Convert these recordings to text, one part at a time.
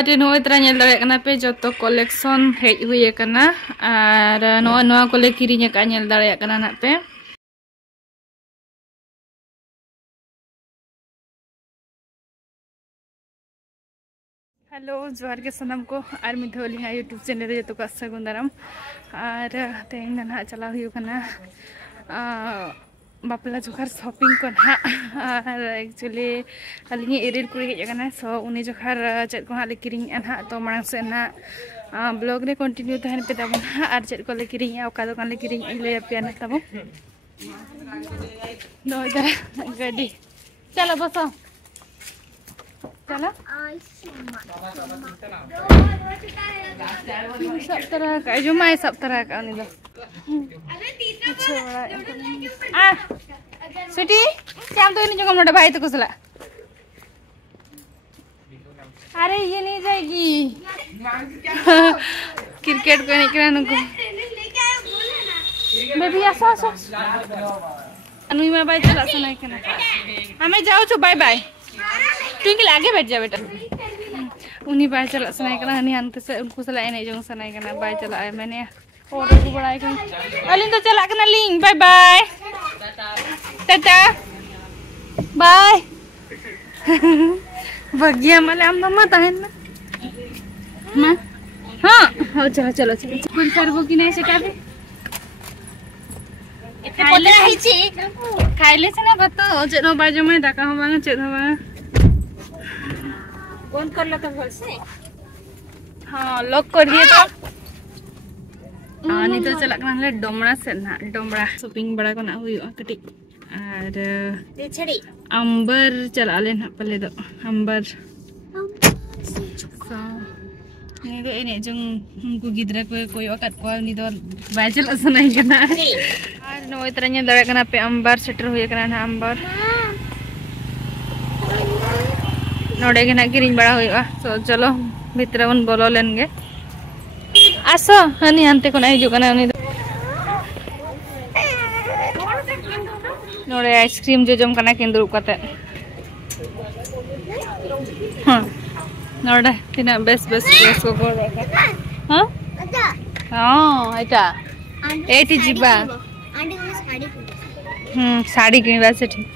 No इतना nail दाड़े कना पे जतो कलेक्शन हेज हुई कना और नो कोले किरिñ का नेल दाड़े कना ना पे हेलो जोहार के सनम को और मिधोली यूट्यूब चैनल रे जतो का सगुन दाराम और तेन ना चला हुई कना बापला जोखार शॉपिंग को ना और एक्चुअली अली इरेड कुड़ी हेजना सो उनी जोखार चेक को हाले किरिñ ना तो मांग से ना ब्लॉग रे कंटिन्यू तहन पे तब और चेक को ले किरिñ ओका दुकान ले किरिñ ले पे ना तब नो इधर गाड़ी चलो बसो चलो सब तरह का जो माय सब तरह का उनी दो सुटी श्याम तो नहीं जो कम भाई तो कुसला अरे ये नहीं जाएगी क्रिकेट को निकला नको बेबी आसो आसो अनुई में बाय चला सुनाई के ना हमें जाओ छु बाय बाय ट्विंकल आगे बैठ जा बेटा उन्हीं बाय चला सुनाई के ना हनी अंत से उनको सला एने जो सुनाई के ना बाय चला है मैंने और को बड़ाई कर अलिन तो चला के ना लिंग बाय बाय टाटा बाय बगिया माले हम मम्मा तहन ना हां हां चलो चलो चलो कुल करबो कि नहीं सेटा भी एते पतला है छी खाइले से ना बतो जेनो बाजू में दाका हो बांगा चेद हो बांगा कौन कर लो तो भल से हां लॉक कर दिए तो नहीं तो चला करना ले डोमड़ा से ना डोमड़ा शॉपिंग बड़ा को ना हुई कटी और ते छड़ी अंबर चला ले ना पले दो अंबर ini do ini jeng ku gidra ko koy wakat ko ni do bajal asana kana ar no itranya dare kana pe ambar setter huye kana na ambar node gena kiring bada huya so chalo bhitra un bolo lenge aso hani ante kona hiju kana uni node ice cream jo jom kana kendru kate नोड़ा तिना base base base को कर रखा हां हां एटा eighty जिबा aunty को साड़ी साड़ी किनबा से ठीक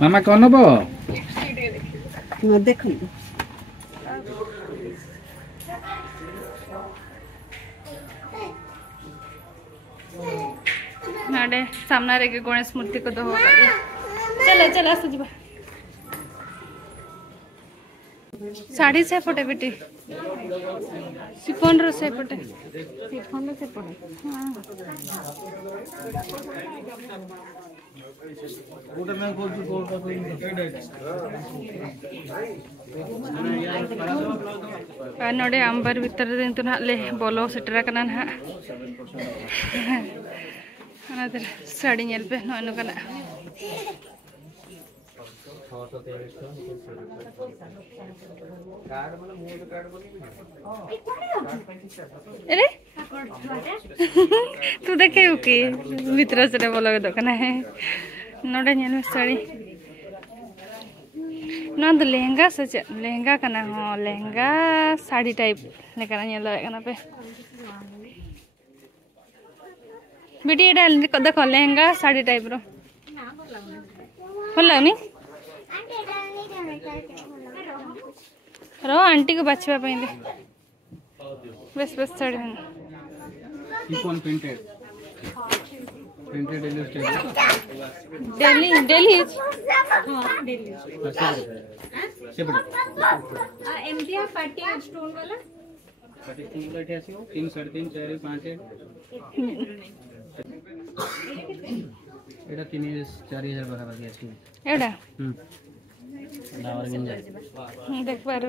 मामा कौन बो देखो नाडे सामना रे के गणेश मूर्ति को दो चलो चलो सजबा साड़ी से पटे बेटी सिफोन रो से पटे सिफोन रो से पटे हां ओटा मैं बोल नोडे अंबर भीतर दिन तो ना ले बोलो सेटरा कना ना अनदर साड़ी नेल पे नो कना अरे तू देखे ओके भीतर से बोलो दुकान है नोडे नेल में साड़ी ना तो लहंगा से लहंगा कना हो लहंगा साड़ी टाइप लेकर नेल कना पे बेटी डाल देखो लहंगा साड़ी टाइप रो भल लगनी रो आंटी को बाछवा पे दे बस बस sari Icon printed illustrated. Daily daily हाँ डेली से बड़े एमती है पार्टी स्टोन वाला पार्टी स्टोन का ऐसे हो 3 3.5 4 5 एटा 3,000 बराबर के अछि एडा डावर गिन जाय देख पारो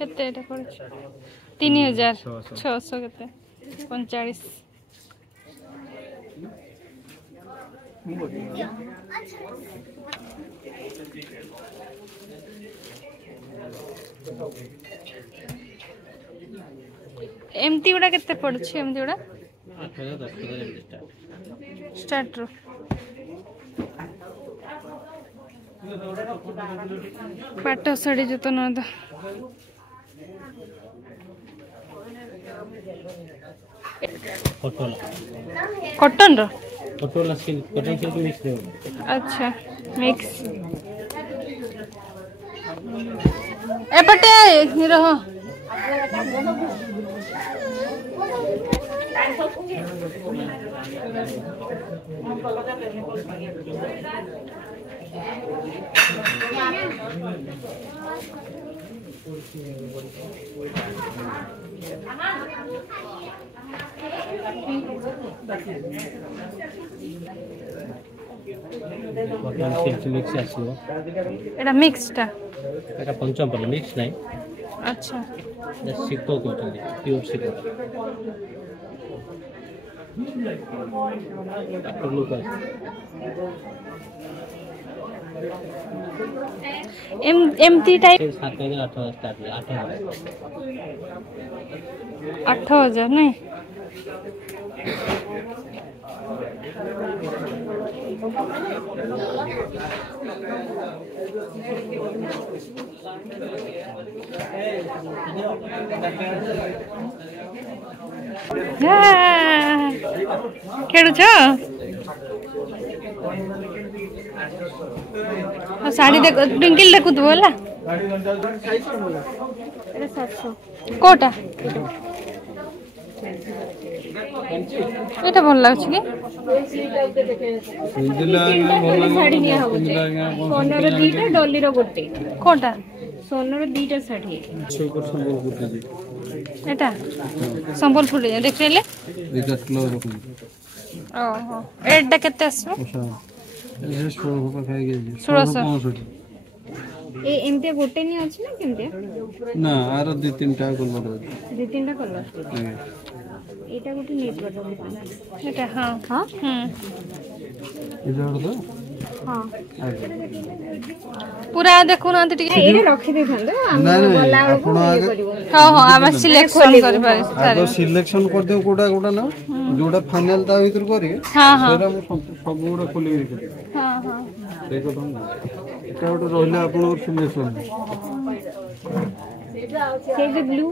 केते एटा पड़े 3,600 केते 45 एमती गुड़ा केते पड़छ एमती गुड़ा 8,000 10,000 स्टार्ट रो पाट साड़ी जो तो न द कॉटन रो कटोला सिल्क मिक्स दे अच्छा मिक्स एपटे रहो सिल्क मिक्स आसीबो एटा मिक्सटा एटा पंचम पर मिक्स नाही अच्छा सिको कहते प्योर सिको एमती टाइप 7,000 8,000 स्टार्ट 8,000 नहीं खेलुछ साड़ी देख ट्विंकल देखु तो बोला कोटा এটা ভাল লাগছে কি শাড়ি নিয়া হবো সোনার দুইটা ডলির গোটে কোটা সোনার দুইটা শাড়ি এটা সম্বলপুর দেখলে এটা ক্লোজ রকম ओहो एटा केते आसो ये 16 पर खाई गई 1665 ए एमते गोटे नि अछि ना केमते ना आरो 2-3 टा कलर दु तीनटा कलर एटा गोटे नेट बटन এটা हां हां इधर तो हां पूरा देखु ना टिके एरे रखि दे थांदो हम बोला को ये करिवो हां हां आम सिलेक्शन कर पारे आगो सिलेक्शन कर दे कोडा कोडा ना जोडा फाइनल ता भीतर करी हां हां सेरा सब गुडा खोली रे हां हां देखो तुम एटा ओटा रहले आपन सिलेक्शन से जो ब्लू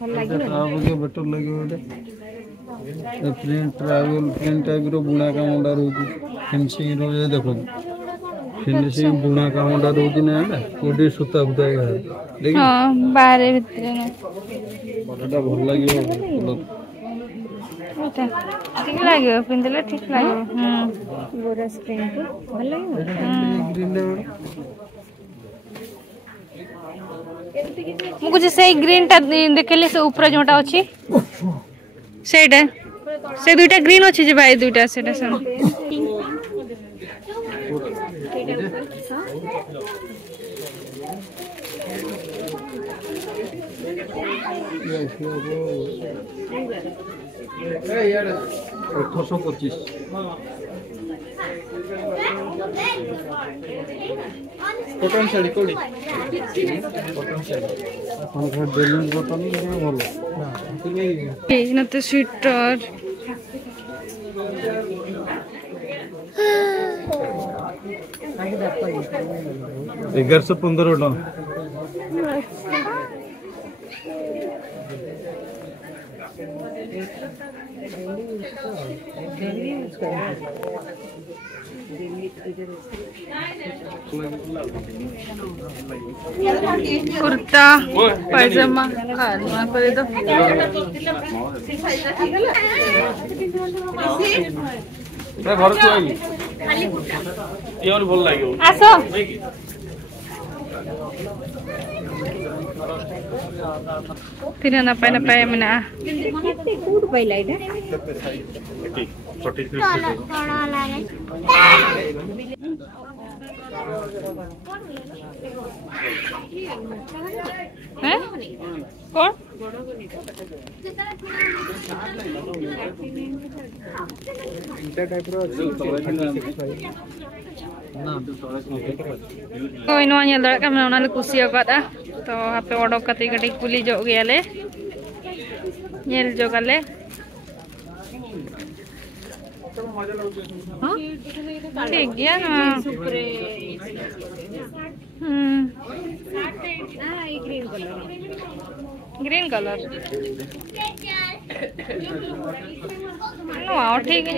भल लागियो बेटर लागियो एटा प्रिंट ट्रैवल प्रिंट टाइप रो बुना का मुंडा रहउची फिनिशिंग रो ये देखो फिनिशिंग बुना का मुंडा रहउची ना कोडी सुता बुता है देखि हां बाहर भीतर ना एटा भल लागियो এটা ঠিক লাগে পিনলে ঠিক লাগে गोरा स्क्रीन को भल लागियो ग्रीन मुझे सही ग्रीन टा देखले से ऊपर जोटा अछि सेटा से दुईटा ग्रीन अछि जे भाई दुईटा सेटा सन यार 825 कॉटन साड़ी कोडी कॉटन साड़ी अपन डेली कॉटन भलो ए नते स्वेटर 1115 टका कुर्ता पैजामा करे तो घर भल लगे आस तीन नपाय मैंने कौन तो इन कुछ तो आपे ओडक कटी कुली जो गए जोगाले ठीक गया ना ग्रीन कलर ठीक है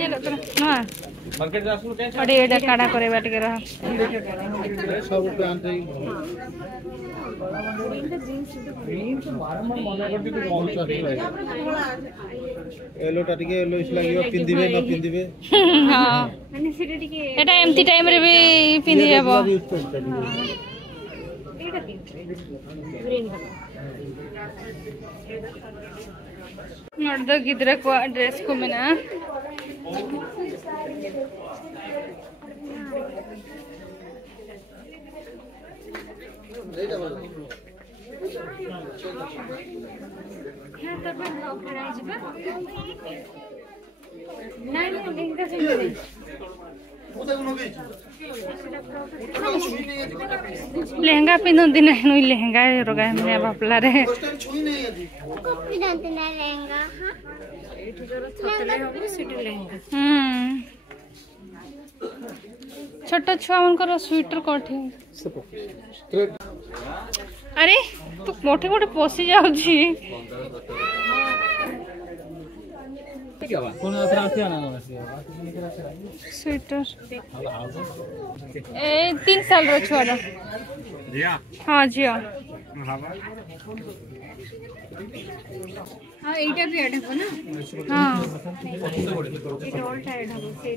अड़े काढ़ा करे बाटे रहा येलो टाटिके येलो इस लागियो पिंदिबे न पिंदिबे हां माने सेटा टिके एटा एम्ति टाइम रे भी पिंदि जाबो एटा ग्रीन कलर नर्द गिद्रा को ड्रेस को मेना लहंगा पिंधुंती ना लहंगा रोगा मैंने बापला रे छोट छुआ मनकर स्वेटर कोठी अरे तू मोटे मोटे पशि जाउची स्वेटर ए 3 साल रो छुआ हाँ झिया हाँ एटा भी ऐड हो ना हाँ एटा ऑल टाइड हो से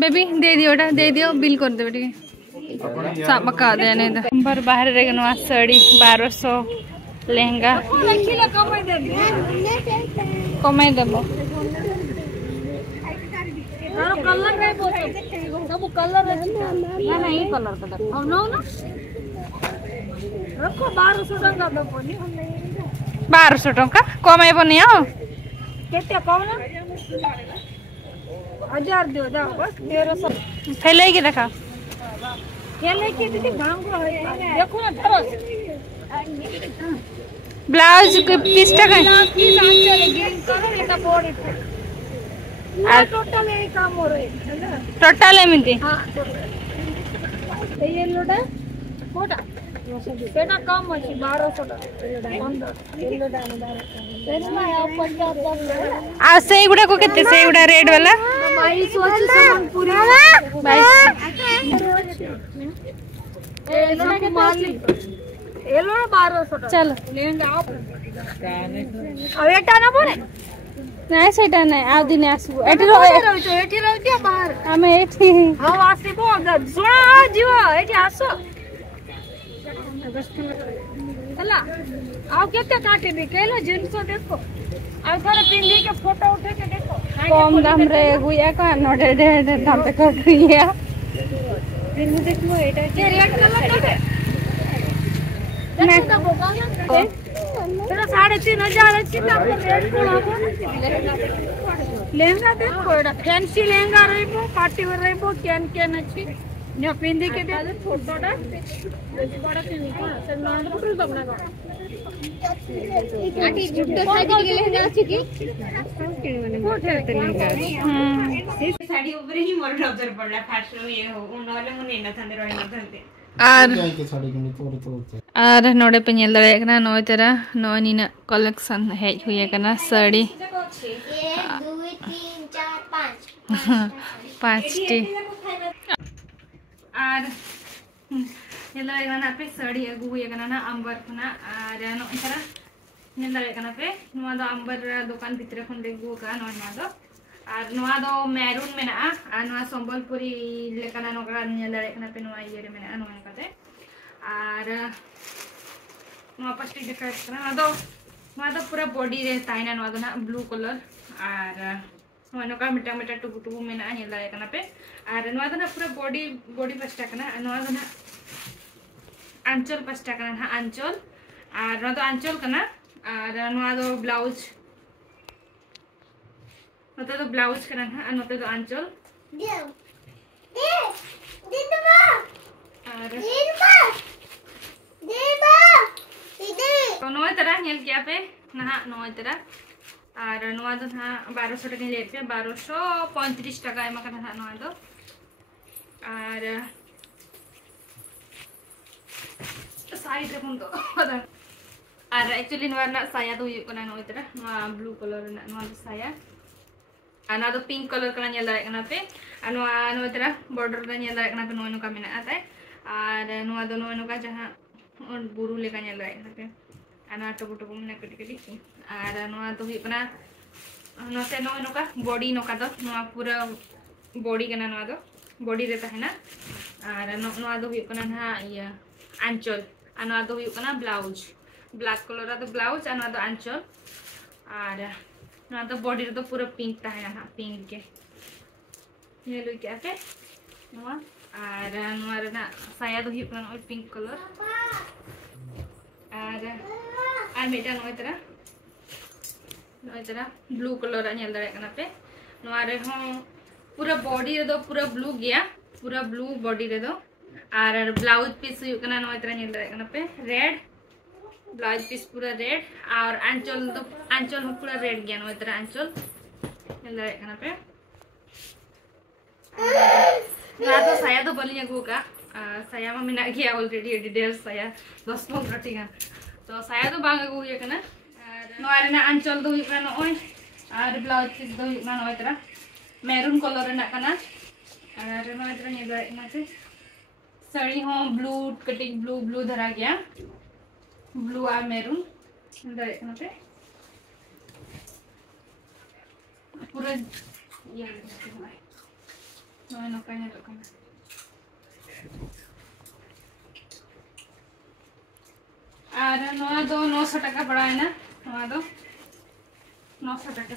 बेबी दे दियो बिल कर दे बेटी सब का दे नहीं तो नंबर बाहर रे गनो साड़ी 1200 लहंगा कमाई देबो तारो कलर रे सब कलर है ना ई कलर का हम नो ना रखो 1200 टका दो पनी 1200 टका कमाई बनी हो केते कम ना 1000 दो दाओ बस 1300 फैले के देखा फैले के दीदी भांग हो देखो ना धरो ब्लाउज के पीस टका की आंचल green colour Etah body uh total A काम हो रे टोटल एमिति हां ये लोडा कोटा सेटा कम अछि 1200 आ से गुडा को केते से गुडा रेड वाला 2200 सामान पूरी 22 ए लोडा के माली ए लोडा 1200 चल लेंगे आप अब एटा ना बोले नहीं सेटा नहीं आ दिन आसु एठी रहउछ बाहर हमें एठी हां आसीबो सुना जीव एठी आसो हला आउ केते काटे भी केलो जिंसो देखो आ थोड़ा पिंदी के फोटो उठे के देखो कम दाम रे गुया का नडे दे दाम पे कर दिया पिंदी देखो एटा के रेड कलर काटे देखो तो बोगा ना तेरा 3500 अछि ना रेड कोला लहंगा देखो एटा फैंसी लहंगा रहबो पार्टी वेयर रहबो केन अछि न पिंदी के दे फोटोटा बड़ा पिंदी का से नाम फोटो दबना आटी जुट्टो साड़ी के लहंगा अछि की कोठे ते लहंगा से साड़ी ऊपर ही मोर नजर पड़ला फास्ट ये हो नले मुने न थंदे रही न थंदे आर नोडे पे नेल दरे कना नोय तेरा नोय नीना कलेक्शन हेज हुए कना साड़ी पाँचटी और पे साड़ी अगू ना अंबर खुना और नोरा नल पे अंबर दुकान भितर खन ले अगू और मैरून में संबलपुरी लेकाना नोकरा पे ये रे मेना नोकाते और पाँचटी देखा पूरा बॉडी रे ताइना ना ब्लू कलर और नोका मिटा मिटा टुकु टुकु मेना पे और ना पूरा बॉडी बॉडी पास्टा ना आंचल पास्टा ना आंचल और आंचल और ब्लाउज नोते तो ब्लाउज करना और नोते तो आंचल और नोए तरह नेल किया पे ना नोए तरह और नोआ दो ना 1200 टका ले पे 1235 टका एमा का ना नोआ दो और साइड रे बंदो और एक्चुअली नोआ ना साया दो ये कोना नोए तरह नोआ ब्लू कलर ना नोआ साया आना तो पिंक कलर का नेल दारे कना पे नोआ तरह बॉर्डर का नेल दारे कना पे नोए नुका मेना आते और नोआ दो नोए नुका जहां बुरु लेका नेल दारे कना पे आना टुकु टुकु मेना कटी कटी और नोआ तो हुई कना नोते नोए नुका बॉडी नुका दो नोआ पूरा बॉडी कना नोआ दो बॉडी रे तहना और नोआ दो हुई कना ना ये आंचल और नोआ दो हुई कना ब्लाउज ब्लैक कलर तो ब्लाउज और नोआ दो आंचल और ना तो बॉडी तो पूरा पिंक तहना ना पिंक के ये लो क्या पे नोआ और नोआ रे ना साया दो हुई कना पिंक कलर और मिटा नोए तरह ब्लू कलर नेल दारे कना पे नोआ रे हो पूरा बॉडी रे दो पूरा ब्लू गया पूरा ब्लू बॉडी रे दो और ब्लाउज पीस हुई कना नोए तरह नेल दारे कना पे रेड ब्लाउज पीस पूरा रेड और आंचल हो पूरा रेड गया नोए तरह आंचल नेल दारे कना पे ना तो साया तो बलिया को का साया में मिना गया ऑलरेडी डिटेल साया 10-15 टी तो साया तो बांग अगू ये कना नोआ रे ना आंचल दो हुई कना नोय और ब्लाउज पीस दो हुई कना नोए तरह मैरून कलर रे ना कना और नोए तरह नेल दारे कना से साड़ी हो ब्लू कटिंग ब्लू ब्लू धरा गया ब्लू और मैरून नेल दारे कना पे पूरा ये नोए नोका ने कना और नोआ दो 900 टका पड़ा है ना नोआ दो 900 टका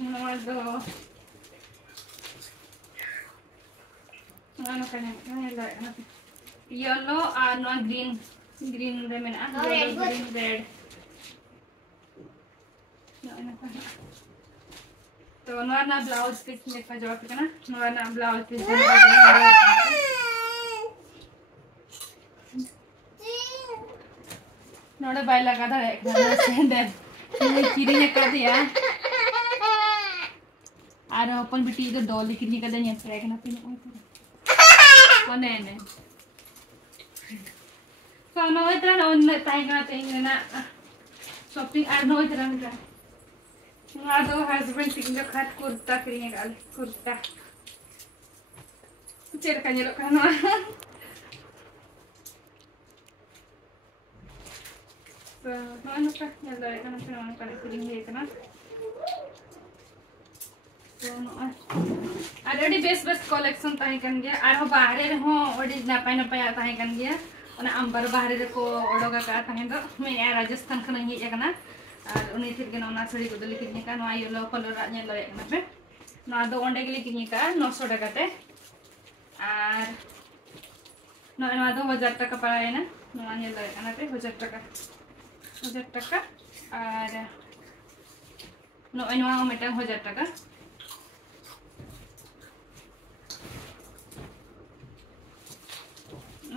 नोआ दो येलो और नोआ ग्रीन ग्रीन रे में ना ग्रीन रेड तो नोआ ना ब्लाउज पीस लेका जॉब करना नोआ ना ब्लाउज पीस नोड़े बाय लगा था एक सेंडर ये किरी ने कर दिया और अपन बिटी तो डॉली किनी कर देनी है ना पिन कोने ने तो नोए तरह ना उन ताई ना शॉपिंग और नोए तरह में दो हस्बैंड सिंगल खात कुर्ता करिए गाल कुर्ता चेर का ये लोग ना तो नोन का ये दारे का ना नोन का करिए है ना तो नोन ऑलरेडी बेस्ट कलेक्शन ताई कन गया और बाहर रे हो ओडी ना पाई ताई कन गया और अंबर बाहर रे को ओडोगा का ताई दो मैं राजस्थान खन ही एकना और उन्हीं फिर के ना साड़ी को दली कितने का नोआ येलो कलर आने लगे ना पे नोआ दो ओंडे के लिए कितने का 900 टका ते और नोआ दो 1000 टका पड़ा है ना नोआ ने लगे ना पे 1000 टका और नोआ मेटा 1000 टका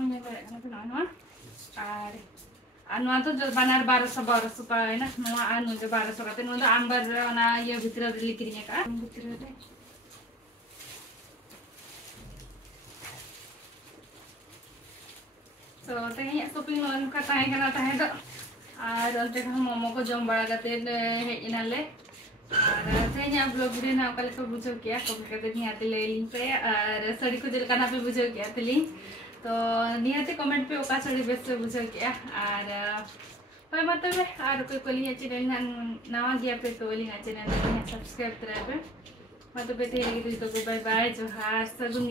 ने लगे ना पे नोआ और अनुआ तो जो बानार 1200 पड़ा है ना नोआ अनु जो 1200 का नोआ तो अंबर ना ये भीतर लिखिरिए का भीतर रे तो ये शॉपिंग मॉल का ताहे करना ताहे तो और अंत मोमो को जम बड़ा हेनाले और तेज ब्लॉग वीडियो ना को बुझे किया कमेंट निहाती लैलिंग पे और साड़ी को चलना पे बुझे किया तो निहाती कमेंट पे ओका साड़ी बेस बुझे किया और हय मा तबे और कोई कोली चैनल नवा गया पे तो वाली चैनल सब्सक्राइब कराबे मा तबे ते लगी तो बाय बाय जोहार सगुन